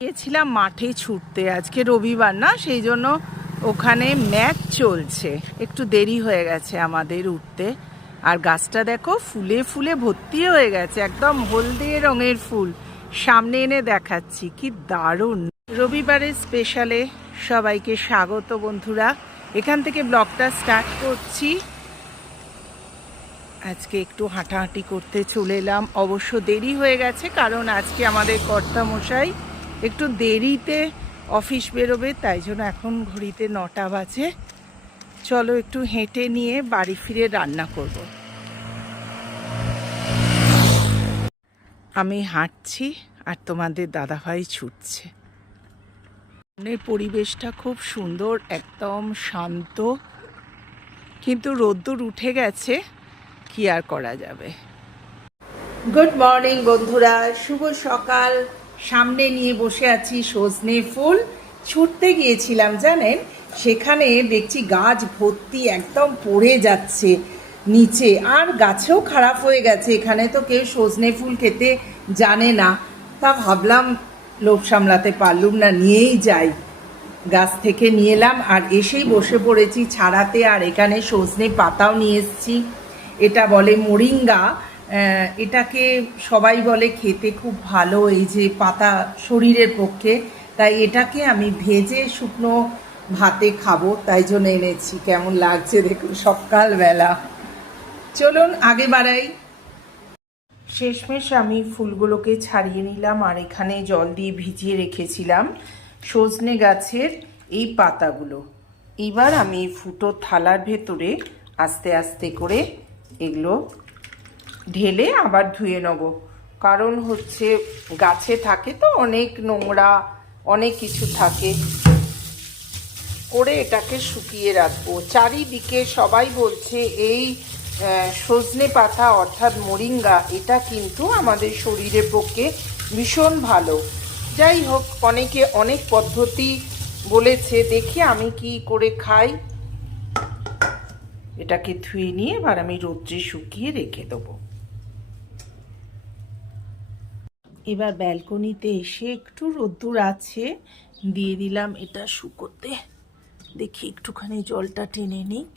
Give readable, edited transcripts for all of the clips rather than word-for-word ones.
গিয়েছিলাম মাঠে ছুটতে, আজকে রবিবার না, সেই জন্য ওখানে ম্যাচ চলছে, একটু দেরি হয়ে গেছে আমাদের উঠতে। আর গাছটা দেখো ফুলে ফুলে ভর্তি হয়ে গেছে, একদম হলদে রঙের ফুল। সামনে এনে দেখাচ্ছি, কি দারুণ। রবিবারের স্পেশালে সবাইকে স্বাগত বন্ধুরা। এখান থেকে ব্লগটা স্টার্ট করছি। আজকে একটু হাঁটাহাঁটি করতে চলে এলাম, অবশ্য দেরি হয়ে গেছে কারণ আজকে আমাদের কর্তামশাই একটু দেরিতে অফিস বেরোবে, তাই জন্য এখন ঘড়িতে 9টা বাজে। চলো একটু হেঁটে নিয়ে বাড়ি ফিরে রান্না করব। আমি হাঁটছি আর তোমাদের দাদাভাই ছুটছে। সামনের পরিবেশটা খুব সুন্দর, একদম শান্ত, কিন্তু রোদ্দুর উঠে গেছে, কি আর করা যাবে। গুড মর্নিং বন্ধুরা, শুভ সকাল। সামনে নিয়ে বসে আছি সজনে ফুল। ছুটতে গিয়েছিলাম জানেন, সেখানে দেখছি গাছ ভর্তি, একদম পড়ে যাচ্ছে নিচে, আর গাছেও খারাপ হয়ে গেছে। এখানে তো কেউ সজনে ফুল খেতে জানে না, তা ভাবলাম লোভ সামলাতে পারলুম না, নিয়েই যাই। গাছ থেকে নিয়ে এলাম আর এসেই বসে পড়েছি ছাড়াতে। আর এখানে সজনে পাতাও নিয়ে এসেছি, এটা বলে মোরিঙ্গা। এটাকে সবাই বলে খেতে খুব ভালো, এই যে পাতা শরীরের পক্ষে, তাই এটাকে আমি ভেজে শুকনো ভাতে খাবো, তাই জন্য এনেছি। কেমন লাগছে দেখুন সকালবেলা। চলুন আগে বাড়াই। শেষমেশ আমি ফুলগুলোকে ছাড়িয়ে নিলাম আর এখানে জল দিয়ে ভিজিয়ে রেখেছিলাম সজনে গাছের এই পাতাগুলো। এবার আমি ফুটো থালার ভেতরে আস্তে আস্তে করে এগুলো ঢেলে আবার ধুয়ে নেব, কারণ হচ্ছে গাছে থাকে তো অনেক নোংরা, অনেক কিছু থাকে, করে এটাকে শুকিয়ে রাখবো। চারিদিকে সবাই বলছে এই সজনে পাতা অর্থাৎ মোরিঙ্গা, এটা কিন্তু আমাদের শরীরের পক্ষে ভীষণ ভালো। যাই হোক, অনেকে অনেক পদ্ধতি বলেছে, দেখি আমি কি করে খাই। এটাকে ধুয়ে নিয়ে এবার আমি রোদ্রে শুকিয়ে রেখে দেবো। এবার ব্যালকনিতে এসে একটু রোদ্দুর আছে, দিয়ে দিলাম এটা শুকোতে। দেখি একটুখানি জলটা টেনে নিক।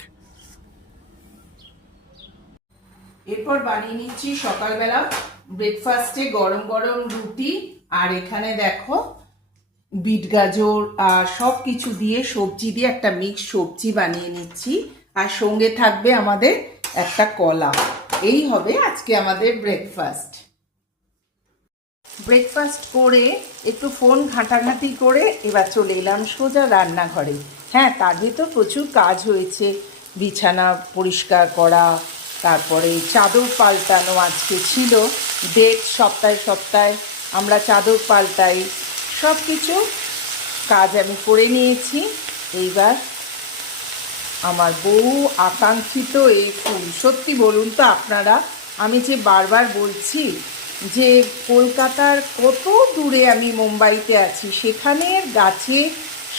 এরপর বানিয়ে নিচ্ছি সকালবেলা ব্রেকফাস্টে গরম গরম রুটি। আর এখানে দেখো বিট গাজর আর সব কিছু দিয়ে, সবজি দিয়ে একটা মিক্স সবজি বানিয়ে নিচ্ছি। আর সঙ্গে থাকবে আমাদের একটা কলা। এই হবে আজকে আমাদের ব্রেকফাস্ট। ব্রেকফাস্ট করে একটু ফোন ঘাঁটাঘাঁটি করে এবার চলে এলাম সোজা রান্নাঘরে। হ্যাঁ, তার ভিতর প্রচুর কাজ হয়েছে, বিছানা পরিষ্কার করা, তারপরে চাদর পাল্টানো আজকে ছিল ডেট, সপ্তাহে সপ্তাহে আমরা চাদর পাল্টাই। সব কিছু কাজ আমি করে নিয়েছি। এইবার আমার বহু আকাঙ্ক্ষিত এই ফুল, সত্যি বলুন তো আপনারা, আমি যে বারবার বলছি যে কলকাতার কত দূরে আমি মুম্বাইতে আছি, সেখানের গাছে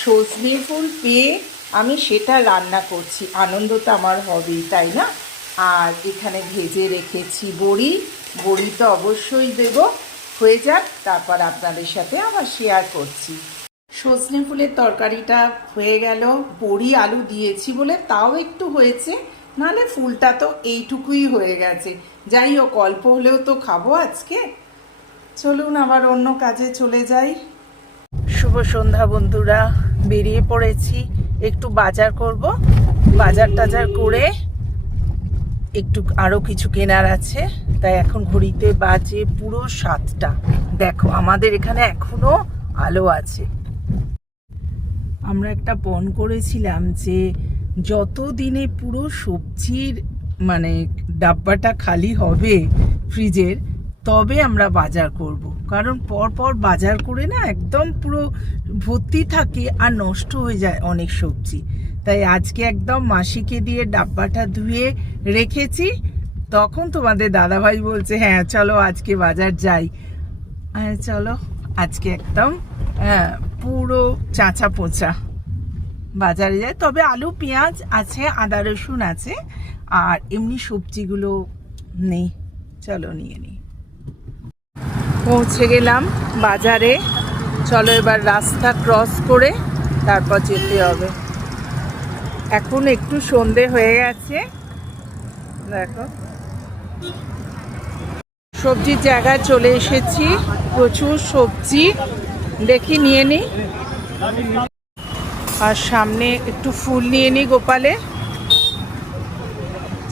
সজনে ফুল পেয়ে আমি সেটা রান্না করছি, আনন্দ তো আমার হবেই, তাই না? আর এখানে ভেজে রেখেছি বড়ি, বড়ি তো অবশ্যই দেব। হয়ে যাক, তারপর আপনাদের সাথে আবার শেয়ার করছি। সজনে ফুলের তরকারিটা হয়ে গেল, বড়ি আলু দিয়েছি বলে তাও একটু হয়েছে, নাহলে ফুলটা তো এইটুকুই হয়ে গেছে। যাই হোক, অল্প হলেও তো খাবো আজকে। চলুন আবার অন্য কাজে চলে যাই। শুভ সন্ধ্যা বন্ধুরা, বেরিয়ে পড়েছি, একটু বাজার করব। বাজার টাজার করে একটু আরও কিছু কেনার আছে, তাই এখন ঘড়িতে বাজে পুরো 7টা। দেখো আমাদের এখানে এখনো আলো আছে। আমরা একটা পণ করেছিলাম যে যত দিনে পুরো সবজির মানে ডাব্বাটা খালি হবে ফ্রিজের, তবে আমরা বাজার করব, কারণ পরপর বাজার করে না একদম পুরো ভর্তি থাকে আর নষ্ট হয়ে যায় অনেক সবজি। তাই আজকে একদম মাসিকে দিয়ে ডাব্বাটা ধুয়ে রেখেছি। তখন তোমাদের দাদাভাই বলছে হ্যাঁ চলো আজকে বাজার যাই। চলো আজকে একদম পুরো চাঁচা পোচা বাজারে যায়। তবে আলু পেঁয়াজ আছে, আদা রসুন আছে, আর এমনি সবজিগুলো নেই। চলো নিয়ে নিই। পৌঁছে গেলাম বাজারে। চলো এবার রাস্তা ক্রস করে তারপর যেতে হবে। এখন একটু সন্ধে হয়ে গেছে, দেখো সবজির জায়গায় চলে এসেছি, প্রচুর সবজি, দেখি নিয়ে নিই। আর সামনে একটু ফুল নিয়ে নিই গোপালে।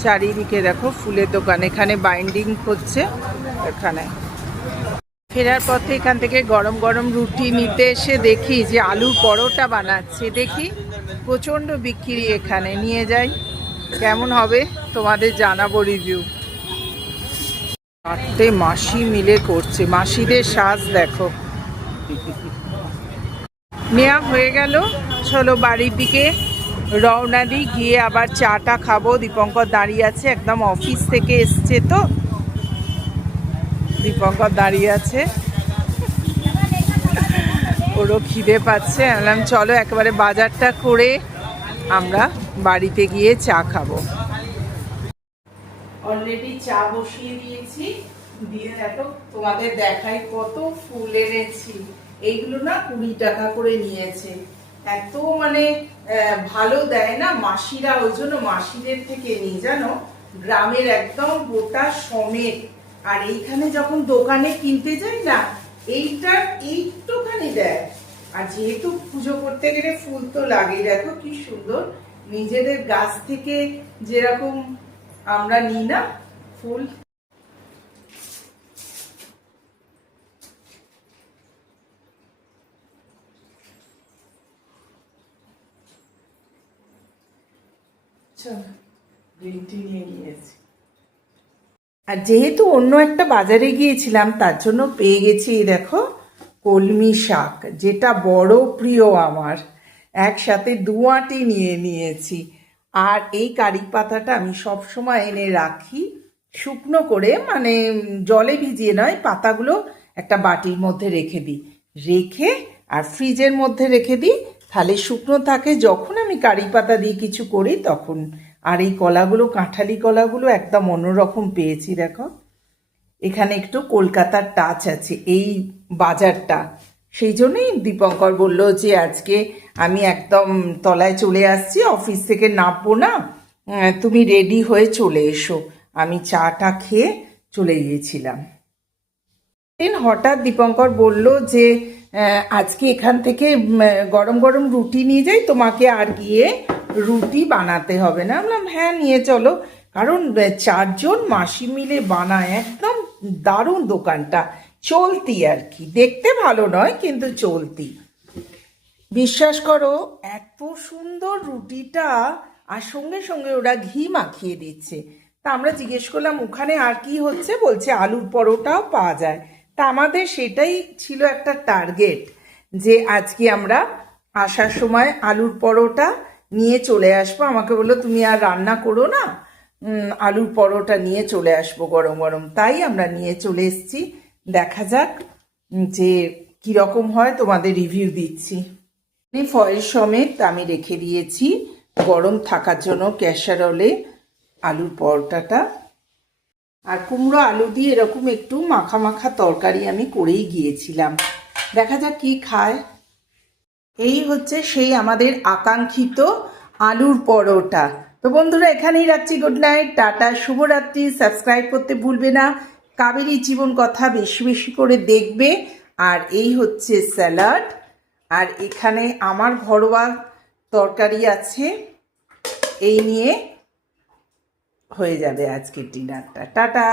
চারিদিকে দেখো ফুলের দোকান, এখানে বাইন্ডিং হচ্ছে। এখানে ফেরার পথে এখান থেকে গরম গরম রুটি নিতে এসে দেখি যে আলুর পরোটা বানাচ্ছে, দেখি প্রচণ্ড বিক্রি, এখানে নিয়ে যাই, কেমন হবে তোমাদের জানাবো রিভিউ। 4টে মাসি মিলে করছে, মাসিদের সাজ দেখো। নেওয়া হয়ে গেল, চলো বাড়ির দিকে রওনা দিই, গিয়ে আবার চাটা খাবো। দীপঙ্কর দাঁড়িয়ে আছে, একদম অফিস থেকে এসছে তো, দীপঙ্কর দাঁড়িয়ে আছে, ওরও খিদে পাচ্ছে। বললাম চলো একেবারে বাজারটা করে আমরা বাড়িতে গিয়ে চা খাবো। অলরেডি চা বসিয়ে দিয়েছি, দিয়ে দেখো তোমাদের দেখাই কত ফুল এনেছি। এইগুলো না 20 টাকা করে নিয়েছে, এত মানে ভালো দেয় না মাসিরা, ওই জন্য মাসিদের থেকে নিই জানো, গ্রামের একদম গোটা সমেত। আর এইখানে যখন দোকানে কিনতে যাই না, এইটার এইটুখানি দেয়। আর যেহেতু পুজো করতে গেলে ফুল তো লাগেই, দেখো কি সুন্দর নিজেদের গাছ থেকে যেরকম আমরা নিই না ফুল। গ্রিন টি নিয়ে নিয়েছি। আর যেহেতু অন্য একটা বাজারে গিয়েছিলাম, তার জন্য পেয়ে গেছি দেখো কলমি শাক, যেটা বড় প্রিয় আমার, একসাথে 2 আঁটি নিয়ে নিয়েছি। আর এই কারি পাতাটা আমি সব সময় এনে রাখি শুকনো করে, মানে জলে ভিজিয়ে নয়, পাতাগুলো একটা বাটির মধ্যে রেখে দিই, রেখে আর ফ্রিজের মধ্যে রেখে দিই, তাহলে শুকনো থাকে। যখন আমি কারি পাতা দিয়ে কিছু করি তখন। আর এই কলাগুলো, কাঁঠালি কলাগুলো একদম অন্যরকম পেয়েছি দেখো। এখানে একটু কলকাতার টাচ আছে এই বাজারটা, সেই জন্যই দীপঙ্কর বলল যে আজকে আমি একদম তলায় চলে আসছি, অফিস থেকে নামবো না, তুমি রেডি হয়ে চলে এসো। আমি চাটা খেয়ে চলে গিয়েছিলাম। হঠাৎ দীপঙ্কর বলল যে আজকে এখান থেকে গরম গরম রুটি নিয়ে যাই, তোমাকে আর গিয়ে রুটি বানাতে হবে না। বললাম হ্যাঁ নিয়ে চলো, কারণ 4 জন মাসি মিলে বানায়, একদম দারুণ দোকানটা, চলতি আর কি, দেখতে ভালো নয় কিন্তু চলতি। বিশ্বাস করো এত সুন্দর রুটিটা, আর সঙ্গে সঙ্গে ওরা ঘি মাখিয়ে দিচ্ছে। তা আমরা জিজ্ঞেস করলাম ওখানে আর কি হচ্ছে, বলছে আলুর পরোটাও পাওয়া যায়। তা আমাদের সেটাই ছিল একটা টার্গেট, যে আজকে আমরা আসার সময় আলুর পরোটা নিয়ে চলে আসবো। আমাকে বললো তুমি আর রান্না করো না, আলুর পরোটা নিয়ে চলে আসবো গরম গরম। তাই আমরা নিয়ে চলে এসেছি, দেখা যাক যে কীরকম হয়, তোমাদের রিভিউ দিচ্ছি। ফয়েল সমেত আমি রেখে দিয়েছি গরম থাকার জন্য ক্যাসারোলে আলুর পরোটাটা। আর কুমড়ো আলু দিয়ে এরকম একটু মাখা মাখা তরকারি আমি করেই গিয়েছিলাম, দেখা যাক কি খায়। এই হচ্ছে সেই আমাদের আকাঙ্ক্ষিত আলুর পরোটা। তো বন্ধুরা এখানেই রাখছি, গুড নাইট, টাটা, শুভরাত্রি। সাবস্ক্রাইব করতে ভুলবে না, কাবেরী জীবন কথা বেশি বেশি করে দেখবে। আর এই হচ্ছে স্যালাড, আর এখানে আমার ঘরোয়া তরকারি আছে, এই নিয়ে হয়ে যাবে আজকের ডিনারটা। টাটা।